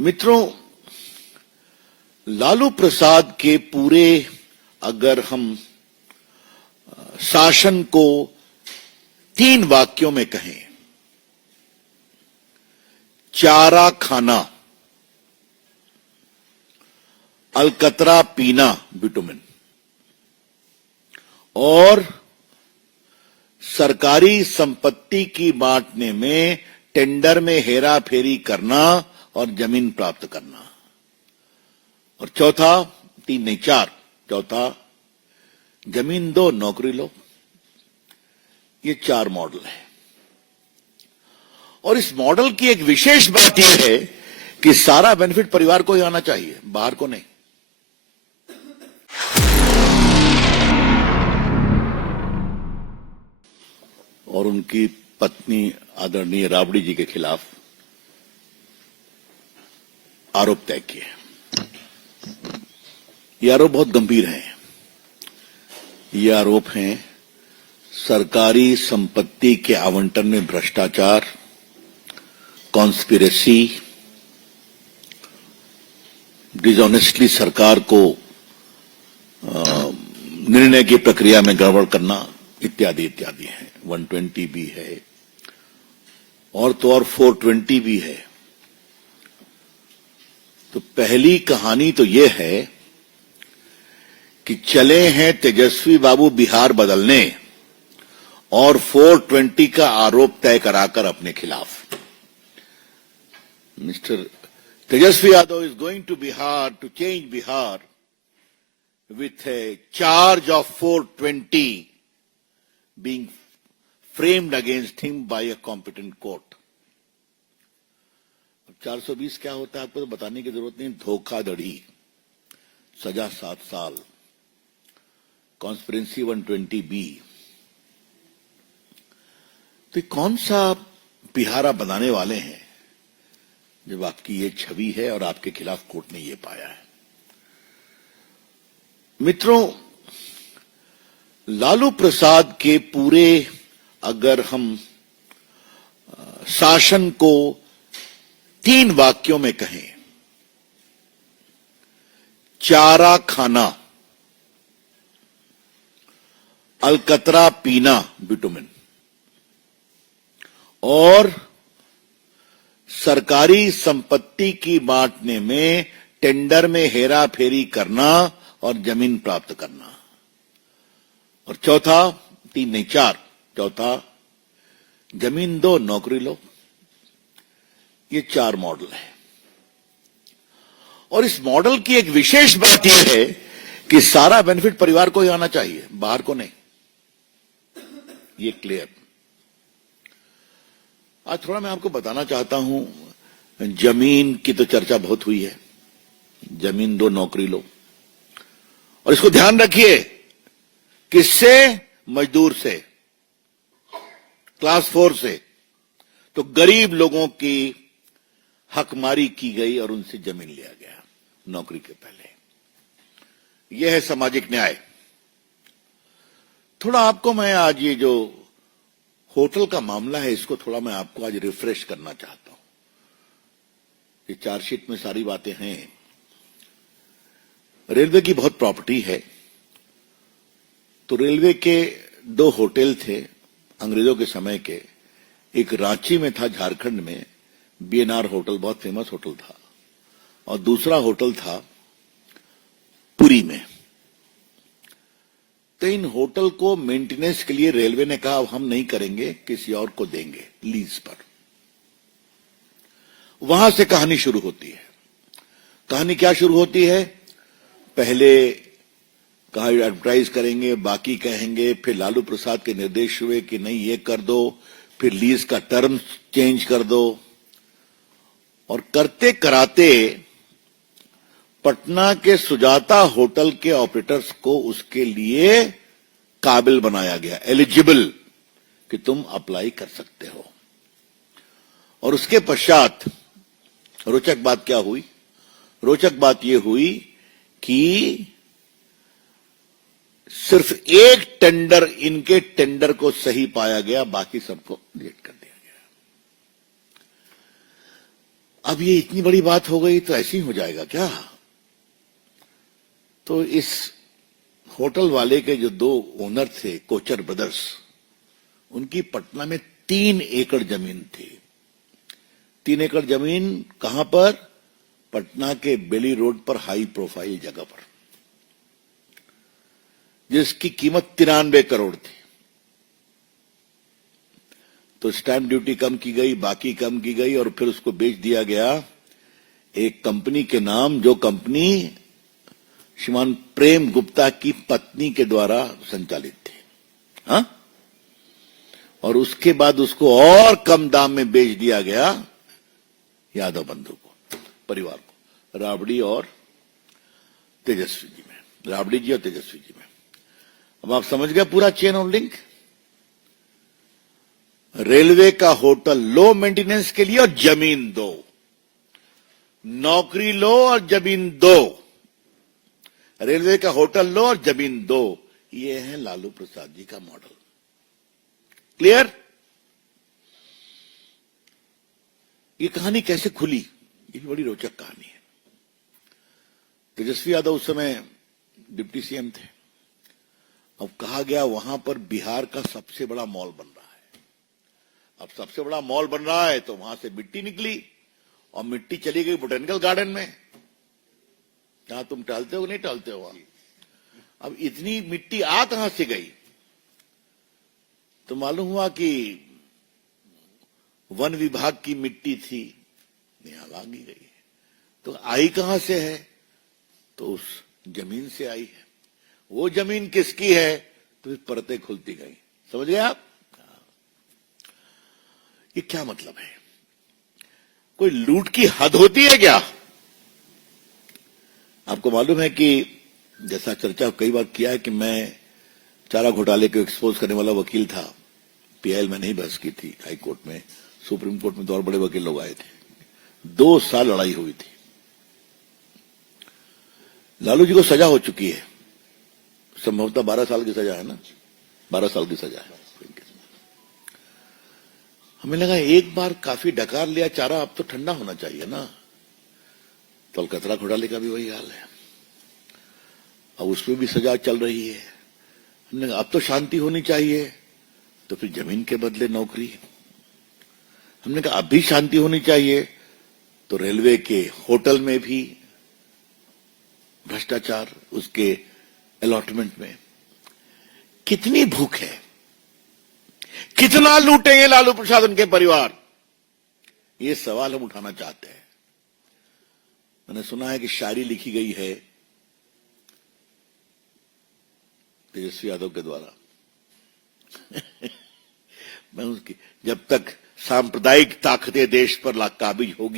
मित्रों, लालू प्रसाद के पूरे अगर हम शासन को 3 वाक्यों में कहें, चारा खाना, अलकतरा पीना बिटुमिन और सरकारी संपत्ति की बांटने में टेंडर में हेरा फेरी करना और जमीन प्राप्त करना, और चौथा 3 नहीं 4, चौथा जमीन दो नौकरी लो, ये 4 मॉडल है। और इस मॉडल की एक विशेष बात यह है कि सारा बेनिफिट परिवार को ही आना चाहिए, बाहर को नहीं। और उनकी पत्नी आदरणीय राबड़ी जी के खिलाफ आरोप तय किए। ये आरोप बहुत गंभीर हैं। ये आरोप हैं सरकारी संपत्ति के आवंटन में भ्रष्टाचार, कॉन्स्पिरेसी, डिसऑनेस्टली सरकार को निर्णय की प्रक्रिया में गड़बड़ करना इत्यादि इत्यादि है। 120 भी है और तो और 420 भी है। तो पहली कहानी तो यह है कि चले हैं तेजस्वी बाबू बिहार बदलने और 420 का आरोप तय कराकर अपने खिलाफ। Mister Tejashwi Yadav is going to Bihar to change Bihar with a charge of 420 being framed against him by a competent court. 420 क्या होता है आपको तो बताने की जरूरत नहीं। धोखाधड़ी, सजा 7 साल, कॉन्स्पिरेंसी 120B। तो कौन सा बिहारा बनाने वाले हैं जब आपकी ये छवि है और आपके खिलाफ कोर्ट ने ये पाया है। मित्रों, लालू प्रसाद के पूरे अगर हम शासन को 3 वाक्यों में कहें, चारा खाना, अलकतरा पीना बिटुमिन और सरकारी संपत्ति की बांटने में टेंडर में हेरा फेरी करना और जमीन प्राप्त करना, और चौथा 3 नहीं 4, चौथा जमीन दो नौकरी लो, ये 4 मॉडल है। और इस मॉडल की एक विशेष बात यह है कि सारा बेनिफिट परिवार को ही आना चाहिए, बाहर को नहीं। ये क्लियर। आज थोड़ा मैं आपको बताना चाहता हूं, जमीन की तो चर्चा बहुत हुई है, जमीन दो नौकरी लो, और इसको ध्यान रखिए, किससे? मजदूर से, क्लास 4 से। तो गरीब लोगों की हकमारी की गई और उनसे जमीन लिया गया नौकरी के पहले। यह है सामाजिक न्याय। थोड़ा आपको मैं आज ये जो होटल का मामला है, इसको थोड़ा मैं आपको आज रिफ्रेश करना चाहता हूं। ये चार्जशीट में सारी बातें हैं। रेलवे की बहुत प्रॉपर्टी है। तो रेलवे के 2 होटल थे अंग्रेजों के समय के। एक रांची में था, झारखंड में, बीएनआर होटल, बहुत फेमस होटल था, और दूसरा होटल था पुरी में। तो इन होटल को मेंटेनेंस के लिए रेलवे ने कहा अब हम नहीं करेंगे, किसी और को देंगे लीज पर। वहां से कहानी शुरू होती है। कहानी क्या शुरू होती है? पहले कहा एडवर्टाइज करेंगे, बाकी कहेंगे, फिर लालू प्रसाद के निर्देश हुए कि नहीं ये कर दो, फिर लीज का टर्म चेंज कर दो, और करते कराते पटना के सुजाता होटल के ऑपरेटर्स को उसके लिए काबिल बनाया गया, एलिजिबल, कि तुम अप्लाई कर सकते हो। और उसके पश्चात रोचक बात क्या हुई? रोचक बात यह हुई कि सिर्फ एक टेंडर, इनके टेंडर को सही पाया गया, बाकी सबको रिजेक्ट कर दिया गया। अब ये इतनी बड़ी बात हो गई तो ऐसे ही हो जाएगा क्या? तो इस होटल वाले के जो दो ओनर थे, कोचर ब्रदर्स, उनकी पटना में 3 एकड़ जमीन थी। 3 एकड़ जमीन कहां पर? पटना के बेली रोड पर, हाई प्रोफाइल जगह पर, जिसकी कीमत 93 करोड़ थी। तो स्टैंप ड्यूटी कम की गई, बाकी कम की गई, और फिर उसको बेच दिया गया एक कंपनी के नाम, जो कंपनी श्रीमान प्रेम गुप्ता की पत्नी के द्वारा संचालित थी। हाँ? और उसके बाद उसको और कम दाम में बेच दिया गया यादव बंधु को, परिवार को, राबड़ी और तेजस्वी जी में, राबड़ी जी और तेजस्वी जी में। अब आप समझ गए पूरा चेन ऑफ लिंक। रेलवे का होटल लो मेंटेनेंस के लिए और जमीन दो, नौकरी लो और जमीन दो, रेलवे का होटल लो और जमीन दो, ये है लालू प्रसाद जी का मॉडल। क्लियर? ये कहानी कैसे खुली, ये भी बड़ी रोचक कहानी है। तेजस्वी यादव उस समय डिप्टी सीएम थे। अब कहा गया वहां पर बिहार का सबसे बड़ा मॉल बन रहा है। अब सबसे बड़ा मॉल बन रहा है तो वहां से मिट्टी निकली, और मिट्टी चली गई बोटेनिकल गार्डन में, जहां तुम टहलते हो नहीं टहलते हो वहां। अब इतनी मिट्टी आ कहां से गई? तो मालूम हुआ कि वन विभाग की मिट्टी थी, यहां लागी गई। तो आई कहां से है? तो उस जमीन से आई है। वो जमीन किसकी है? तो फिर परतें खुलती गई। समझ गए आप? ये क्या मतलब है? कोई लूट की हद होती है क्या? आपको मालूम है कि जैसा चर्चा कई बार किया है कि मैं चारा घोटाले को एक्सपोज करने वाला वकील था। पीआईएल में नहीं बहस की थी, हाई कोर्ट में, सुप्रीम कोर्ट में तो और बड़े वकील लोग आए थे। 2 साल लड़ाई हुई थी। लालू जी को सजा हो चुकी है, संभवतः 12 साल की सजा है ना, 12 साल की सजा है। हमें लगा एक बार काफी डकार लिया चारा, अब तो ठंडा होना चाहिए ना। तो अलकतरा घोटाले का भी वही हाल है, अब उसमें भी सजा चल रही है। हमने कहा अब तो शांति होनी चाहिए, तो फिर जमीन के बदले नौकरी। हमने कहा अब भी शांति होनी चाहिए, तो रेलवे के होटल में भी भ्रष्टाचार, उसके अलॉटमेंट में। कितनी भूख है, कितना लूटेंगे लालू प्रसाद उनके परिवार? ये सवाल हम उठाना चाहते हैं। मैंने सुना है कि शायरी लिखी गई है तेजस्वी यादव के द्वारा। मैं उसकी, जब तक सांप्रदायिक ताकतें देश पर काबिज होगी